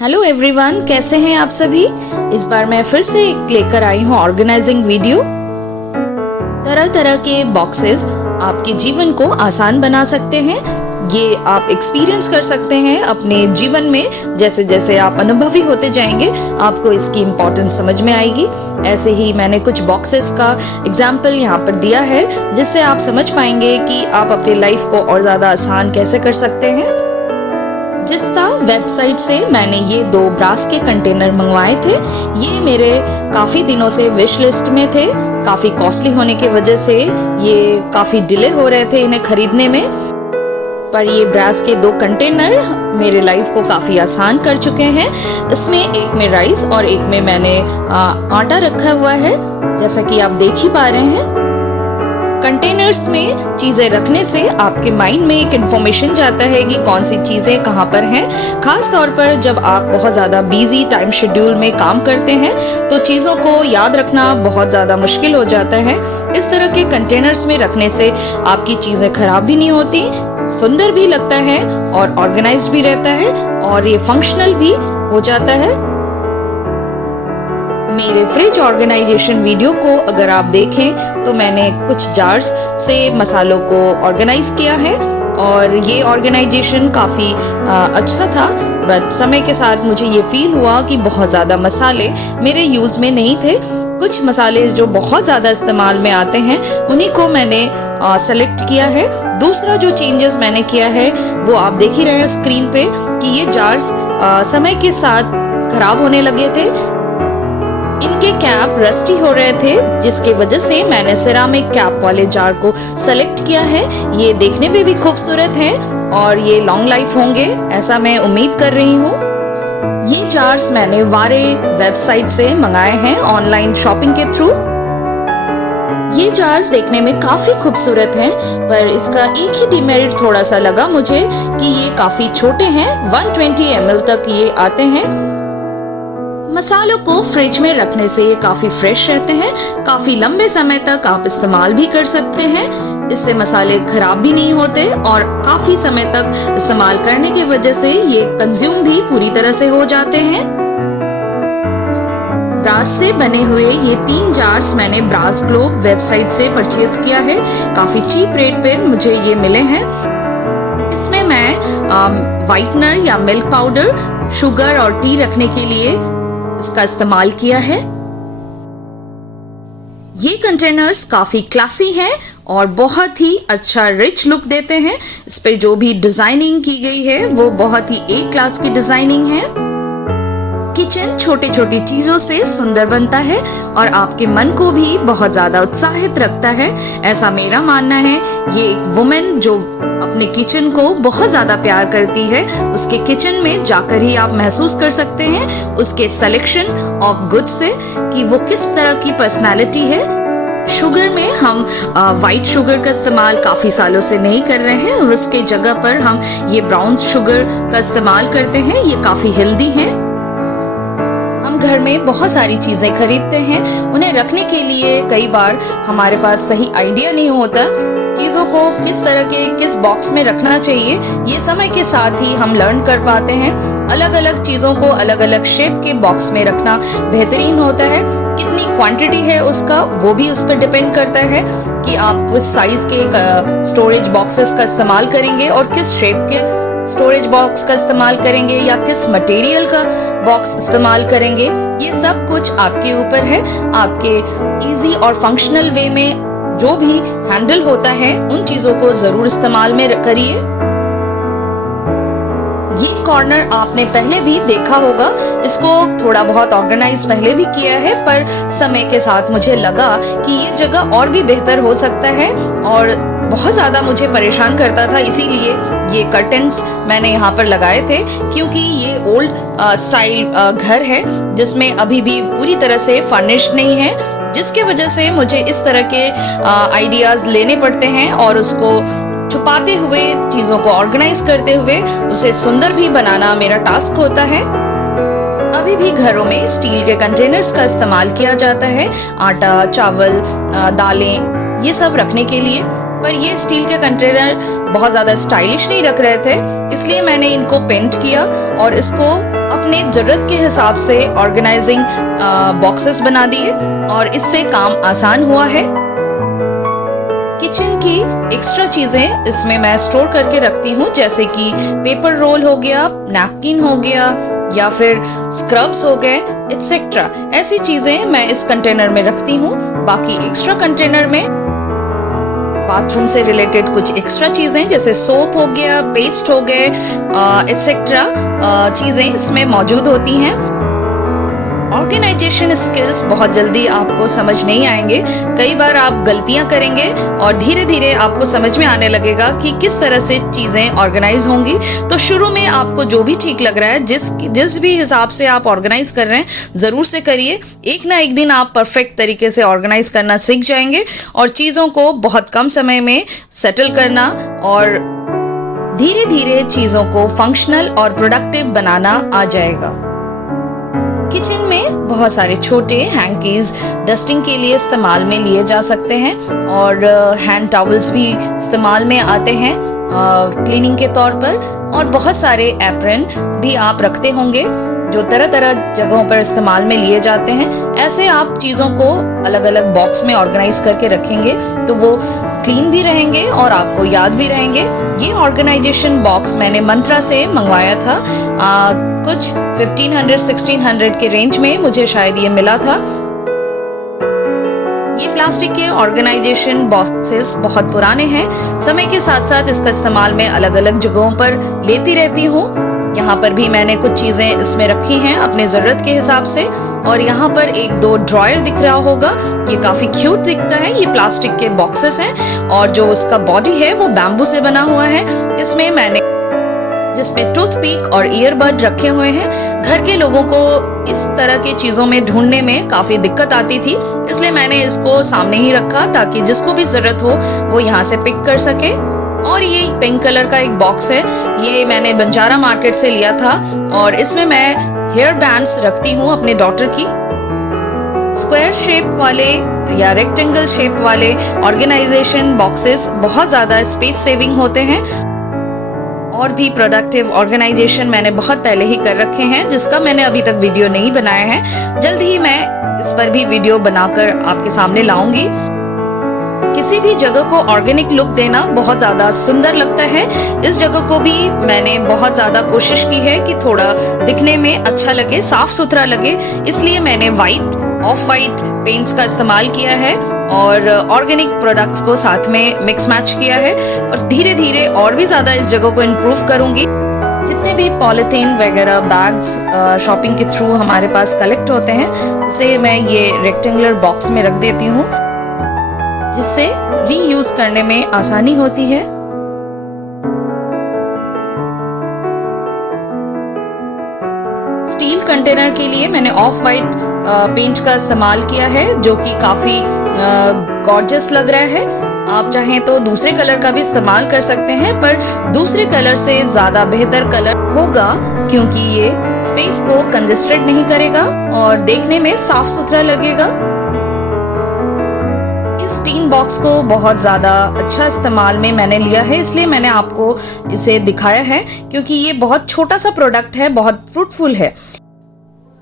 Hello everyone, कैसे हैं आप सभी। इस बार मैं फिर से लेकर आई हूँ ऑर्गेनाइजिंग वीडियो। तरह तरह के बॉक्सेस आपके जीवन को आसान बना सकते हैं। ये आप एक्सपीरियंस कर सकते हैं अपने जीवन में। जैसे जैसे आप अनुभवी होते जाएंगे आपको इसकी इम्पोर्टेंस समझ में आएगी। ऐसे ही मैंने कुछ बॉक्सेस का एग्जाम्पल यहाँ पर दिया है जिससे आप समझ पाएंगे कि आप अपनी लाइफ को और ज़्यादा आसान कैसे कर सकते हैं। जिस्ता वेबसाइट से मैंने ये 2 ब्रास के कंटेनर मंगवाए थे। ये मेरे काफ़ी दिनों से विश लिस्ट में थे। काफ़ी कॉस्टली होने की वजह से ये काफ़ी डिले हो रहे थे इन्हें खरीदने में, पर ये ब्रास के 2 कंटेनर मेरे लाइफ को काफ़ी आसान कर चुके हैं। इसमें एक में राइस और एक में मैंने आटा रखा हुआ है, जैसा कि आप देख ही पा रहे हैं। कंटेनर्स में चीज़ें रखने से आपके माइंड में एक इन्फॉर्मेशन जाता है कि कौन सी चीज़ें कहाँ पर हैं। खास तौर पर जब आप बहुत ज़्यादा बिजी टाइम शेड्यूल में काम करते हैं तो चीज़ों को याद रखना बहुत ज़्यादा मुश्किल हो जाता है। इस तरह के कंटेनर्स में रखने से आपकी चीज़ें खराब भी नहीं होती, सुंदर भी लगता है और ऑर्गेनाइज्ड भी रहता है और ये फंक्शनल भी हो जाता है। मेरे फ्रिज ऑर्गेनाइजेशन वीडियो को अगर आप देखें तो मैंने कुछ जार्स से मसालों को ऑर्गेनाइज किया है और ये ऑर्गेनाइजेशन काफ़ी अच्छा था। बट समय के साथ मुझे ये फील हुआ कि बहुत ज़्यादा मसाले मेरे यूज़ में नहीं थे। कुछ मसाले जो बहुत ज़्यादा इस्तेमाल में आते हैं उन्हीं को मैंने सेलेक्ट किया है। दूसरा जो चेंजेस मैंने किया है वो आप देख ही रहे हैं स्क्रीन पे कि ये जार्स समय के साथ खराब होने लगे थे। इनके कैप रस्टी हो रहे थे, जिसके वजह से मैंने सिरामिक कैप वाले जार को सेलेक्ट किया है। ये देखने में भी खूबसूरत हैं और ये लॉन्ग लाइफ होंगे, ऐसा मैं उम्मीद कर रही हूँ। ये जार्स मैंने वारे वेबसाइट से मंगाए हैं ऑनलाइन शॉपिंग के थ्रू। ये जार्स देखने में काफ़ी खूबसूरत हैं, पर इसका एक ही डिमेरिट थोड़ा सा लगा मुझे कि ये काफ़ी छोटे हैं। 120 ml तक ये आते हैं। मसालों को फ्रिज में रखने से ये काफ़ी फ्रेश रहते हैं। काफ़ी लंबे समय तक आप इस्तेमाल भी कर सकते हैं। इससे मसाले खराब भी नहीं होते और काफ़ी समय तक इस्तेमाल करने की वजह से ये कंज्यूम भी पूरी तरह से हो जाते हैं। ब्रास से बने हुए ये 3 जार्स मैंने ब्रास ग्लोब वेबसाइट से परचेज किया है। काफ़ी चीप रेट पर मुझे ये मिले हैं। इसमें मैं वाइटनर या मिल्क पाउडर, शुगर और टी रखने के लिए इसका इस्तेमाल किया है। ये कंटेनर्स काफ़ी क्लासी हैं और बहुत ही अच्छा रिच लुक देते हैं। इस पर जो भी डिज़ाइनिंग की गई है वो बहुत ही एक क्लास की डिज़ाइनिंग है। किचन छोटी छोटी चीज़ों से सुंदर बनता है और आपके मन को भी बहुत ज़्यादा उत्साहित रखता है, ऐसा मेरा मानना है। ये एक वुमेन जो अपने किचन को बहुत ज़्यादा प्यार करती है, उसके किचन में जाकर ही आप महसूस कर सकते हैं उसके सिलेक्शन ऑफ गुड्स से कि वो किस तरह की पर्सनालिटी है। शुगर में हम वाइट शुगर का इस्तेमाल काफ़ी सालों से नहीं कर रहे हैं, उसके जगह पर हम ये ब्राउन शुगर का इस्तेमाल करते हैं। ये काफ़ी हेल्दी है। हम घर में बहुत सारी चीज़ें खरीदते हैं, उन्हें रखने के लिए कई बार हमारे पास सही आइडिया नहीं होता। चीज़ों को किस तरह के किस बॉक्स में रखना चाहिए ये समय के साथ ही हम लर्न कर पाते हैं। अलग अलग चीज़ों को अलग अलग शेप के बॉक्स में रखना बेहतरीन होता है। कितनी क्वांटिटी है उसका वो भी उस पर डिपेंड करता है कि आप किस साइज़ के स्टोरेज बॉक्सेस का इस्तेमाल करेंगे और किस शेप के स्टोरेज बॉक्स का इस्तेमाल करेंगे या किस मटेरियल का बॉक्स इस्तेमाल करेंगे। ये सब कुछ आपके ऊपर है। आपके इजी और फंक्शनल वे में जो भी हैंडल होता है उन चीज़ों को ज़रूर इस्तेमाल में करिए। ये कॉर्नर आपने पहले भी देखा होगा, इसको थोड़ा बहुत ऑर्गेनाइज पहले भी किया है, पर समय के साथ मुझे लगा कि ये जगह और भी बेहतर हो सकता है और बहुत ज़्यादा मुझे परेशान करता था। इसीलिए ये कर्टन्स मैंने यहाँ पर लगाए थे, क्योंकि ये ओल्ड स्टाइल घर है जिसमें अभी भी पूरी तरह से फर्निश्ड नहीं है, जिसके वजह से मुझे इस तरह के आइडियाज़ लेने पड़ते हैं और उसको छुपाते हुए, चीज़ों को ऑर्गेनाइज करते हुए उसे सुंदर भी बनाना मेरा टास्क होता है। अभी भी घरों में स्टील के कंटेनर्स का इस्तेमाल किया जाता है आटा, चावल, दालें ये सब रखने के लिए। पर ये स्टील के कंटेनर बहुत ज़्यादा स्टाइलिश नहीं लग रहे थे, इसलिए मैंने इनको पेंट किया और इसको अपने ज़रूरत के हिसाब से ऑर्गेनाइजिंग बॉक्सेस बना दिए और इससे काम आसान हुआ है। किचन की एक्स्ट्रा चीज़ें इसमें मैं स्टोर करके रखती हूँ, जैसे कि पेपर रोल हो गया, नैपकिन हो गया या फिर स्क्रब्स हो गए एटसेट्रा। ऐसी चीज़ें मैं इस कंटेनर में रखती हूँ। बाकी एक्स्ट्रा कंटेनर में बाथरूम से रिलेटेड कुछ एक्स्ट्रा चीज़ें जैसे सोप हो गया, पेस्ट हो गए एटसेट्रा चीज़ें इसमें मौजूद होती हैं। ऑर्गेनाइजेशन स्किल्स बहुत जल्दी आपको समझ नहीं आएंगे, कई बार आप गलतियां करेंगे और धीरे धीरे आपको समझ में आने लगेगा कि किस तरह से चीज़ें ऑर्गेनाइज होंगी। तो शुरू में आपको जो भी ठीक लग रहा है, जिस भी हिसाब से आप ऑर्गेनाइज कर रहे हैं, ज़रूर से करिए। एक ना एक दिन आप परफेक्ट तरीके से ऑर्गेनाइज करना सीख जाएंगे और चीज़ों को बहुत कम समय में सेटल करना और धीरे धीरे चीज़ों को फंक्शनल और प्रोडक्टिव बनाना आ जाएगा। किचन में बहुत सारे छोटे हैंकीज डस्टिंग के लिए इस्तेमाल में लिए जा सकते हैं और हैंड टॉवल्स भी इस्तेमाल में आते हैं क्लीनिंग के तौर पर, और बहुत सारे एप्रन भी आप रखते होंगे जो तरह तरह जगहों पर इस्तेमाल में लिए जाते हैं। ऐसे आप चीज़ों को अलग अलग बॉक्स में ऑर्गेनाइज करके रखेंगे तो वो क्लीन भी रहेंगे और आपको याद भी रहेंगे। ये ऑर्गेनाइजेशन बॉक्स मैंने मंत्रा से मंगवाया था, कुछ 1500-1600 के रेंज में मुझे शायद ये मिला था। ये प्लास्टिक के ऑर्गेनाइजेशन बॉक्सेस बहुत पुराने हैं, समय के साथ साथ इसका इस्तेमाल मैं अलग अलग जगहों पर लेती रहती हूँ। यहाँ पर भी मैंने कुछ चीज़ें इसमें रखी हैं अपने ज़रूरत के हिसाब से, और यहाँ पर एक दो ड्रॉयर दिख रहा होगा, ये काफ़ी क्यूट दिखता है। ये प्लास्टिक के बॉक्सेस हैं और जो उसका बॉडी है वो बैम्बू से बना हुआ है। इसमें मैंने जिसमें टूथपिक और ईयरबड रखे हुए हैं। घर के लोगों को इस तरह की चीज़ों में ढूंढने में काफ़ी दिक्कत आती थी, इसलिए मैंने इसको सामने ही रखा ताकि जिसको भी ज़रूरत हो वो यहाँ से पिक कर सके। और ये पिंक कलर का एक बॉक्स है, ये मैंने बंजारा मार्केट से लिया था और इसमें मैं हेयर बैंड्स रखती हूँ अपने डॉटर की। स्क्वायर शेप वाले या रेक्टेंगल शेप वाले ऑर्गेनाइजेशन बॉक्सेस बहुत ज़्यादा स्पेस सेविंग होते हैं। और भी प्रोडक्टिव ऑर्गेनाइजेशन मैंने बहुत पहले ही कर रखे हैं, जिसका मैंने अभी तक वीडियो नहीं बनाया है। जल्द ही मैं इस पर भी वीडियो बनाकर आपके सामने लाऊंगी। किसी भी जगह को ऑर्गेनिक लुक देना बहुत ज़्यादा सुंदर लगता है। इस जगह को भी मैंने बहुत ज़्यादा कोशिश की है कि थोड़ा दिखने में अच्छा लगे, साफ सुथरा लगे, इसलिए मैंने ऑफ वाइट पेंट्स का इस्तेमाल किया है और ऑर्गेनिक प्रोडक्ट्स को साथ में मिक्स मैच किया है। और धीरे धीरे और भी ज़्यादा इस जगह को इम्प्रूव करूँगी। जितने भी पॉलीथीन वगैरह बैग्स शॉपिंग के थ्रू हमारे पास कलेक्ट होते हैं, उसे मैं ये रेक्टेंगुलर बॉक्स में रख देती हूँ, जिससे रीयूज करने में आसानी होती है। स्टील कंटेनर के लिए मैंने ऑफ वाइट पेंट का इस्तेमाल किया है, जो कि काफ़ी गॉर्जियस लग रहा है। आप चाहें तो दूसरे कलर का भी इस्तेमाल कर सकते हैं, पर दूसरे कलर से ज़्यादा बेहतर कलर होगा क्योंकि ये स्पेस को कंजेस्टेड नहीं करेगा और देखने में साफ सुथरा लगेगा। इस टीन बॉक्स को बहुत ज़्यादा अच्छा इस्तेमाल में मैंने लिया है, इसलिए मैंने आपको इसे दिखाया है क्योंकि ये बहुत छोटा सा प्रोडक्ट है, बहुत फ्रूटफुल है।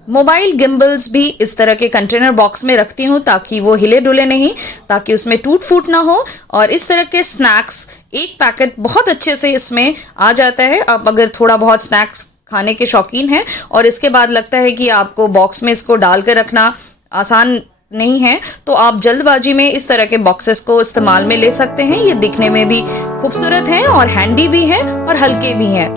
मोबाइल गिम्बल्स भी इस तरह के कंटेनर बॉक्स में रखती हूँ ताकि वो हिले डुले नहीं, ताकि उसमें टूट फूट ना हो। और इस तरह के स्नैक्स एक पैकेट बहुत अच्छे से इसमें आ जाता है। आप अगर थोड़ा बहुत स्नैक्स खाने के शौकीन हैं और इसके बाद लगता है कि आपको बॉक्स में इसको डाल कर रखना आसान नहीं है, तो आप जल्दबाजी में इस तरह के बॉक्सेस को इस्तेमाल में ले सकते हैं। ये दिखने में भी खूबसूरत हैं और हैंडी भी हैं और हल्के भी हैं।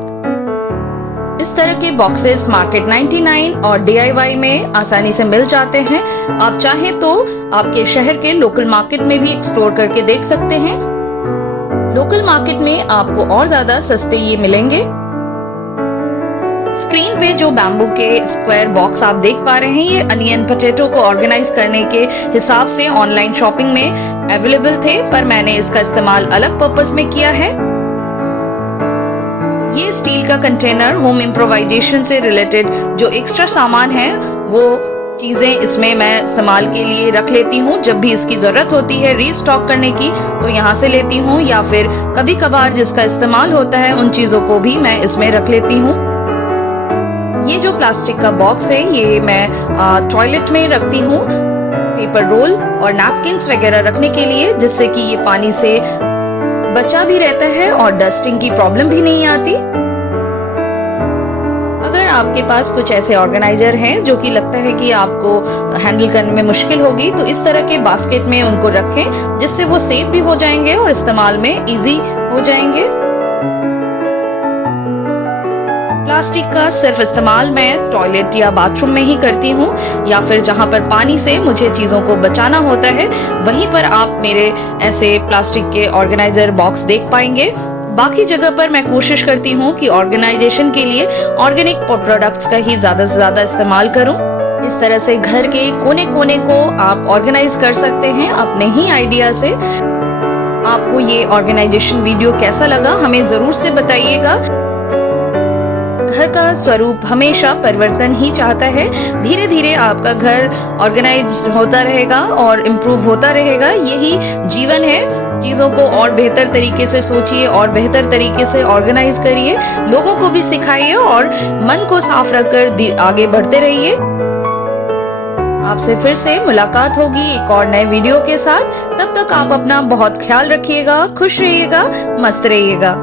इस तरह के बॉक्सेस मार्केट 99 और DIY में आसानी से मिल जाते हैं। आप चाहें तो आपके शहर के लोकल मार्केट में भी एक्सप्लोर करके देख सकते हैं। लोकल मार्केट में आपको और ज़्यादा सस्ते ये मिलेंगे। स्क्रीन पे जो बैम्बू के स्क्वायर बॉक्स आप देख पा रहे हैं, ये अनियन पोटैटो को ऑर्गेनाइज करने के हिसाब से ऑनलाइन शॉपिंग में अवेलेबल थे, पर मैंने इसका इस्तेमाल अलग पर्पस में किया है। ये स्टील का कंटेनर होम इम्प्रोवाइजेशन से रिलेटेड जो एक्स्ट्रा सामान है वो चीज़ें इसमें मैं इस्तेमाल के लिए रख लेती हूँ। जब भी इसकी ज़रूरत होती है रीस्टॉक करने की तो यहाँ से लेती हूँ, या फिर कभी कभार जिसका इस्तेमाल होता है उन चीज़ों को भी मैं इसमें रख लेती हूँ। ये जो प्लास्टिक का बॉक्स है ये मैं टॉयलेट में रखती हूँ, पेपर रोल और नैपकिन्स वगैरह रखने के लिए, जिससे कि ये पानी से बचा भी रहता है और डस्टिंग की प्रॉब्लम भी नहीं आती। अगर आपके पास कुछ ऐसे ऑर्गेनाइजर हैं जो कि लगता है कि आपको हैंडल करने में मुश्किल होगी, तो इस तरह के बास्केट में उनको रखें, जिससे वो सेफ भी हो जाएंगे और इस्तेमाल में इजी हो जाएंगे। प्लास्टिक का सिर्फ इस्तेमाल मैं टॉयलेट या बाथरूम में ही करती हूँ, या फिर जहाँ पर पानी से मुझे चीज़ों को बचाना होता है वहीं पर आप मेरे ऐसे प्लास्टिक के ऑर्गेनाइजर बॉक्स देख पाएंगे। बाकी जगह पर मैं कोशिश करती हूँ कि ऑर्गेनाइजेशन के लिए ऑर्गेनिक प्रोडक्ट्स का ही ज़्यादा से ज़्यादा इस्तेमाल करूँ। इस तरह से घर के कोने कोने को आप ऑर्गेनाइज कर सकते हैं अपने ही आइडिया से। आपको ये ऑर्गेनाइजेशन वीडियो कैसा लगा हमें ज़रूर से बताइएगा। घर का स्वरूप हमेशा परिवर्तन ही चाहता है। धीरे धीरे आपका घर ऑर्गेनाइज होता रहेगा और इम्प्रूव होता रहेगा। यही जीवन है। चीज़ों को और बेहतर तरीके से सोचिए और बेहतर तरीके से ऑर्गेनाइज करिए, लोगों को भी सिखाइए और मन को साफ रखकर आगे बढ़ते रहिए। आपसे फिर से मुलाकात होगी एक और नए वीडियो के साथ। तब तक आप अपना बहुत ख्याल रखिएगा, खुश रहिएगा, मस्त रहिएगा।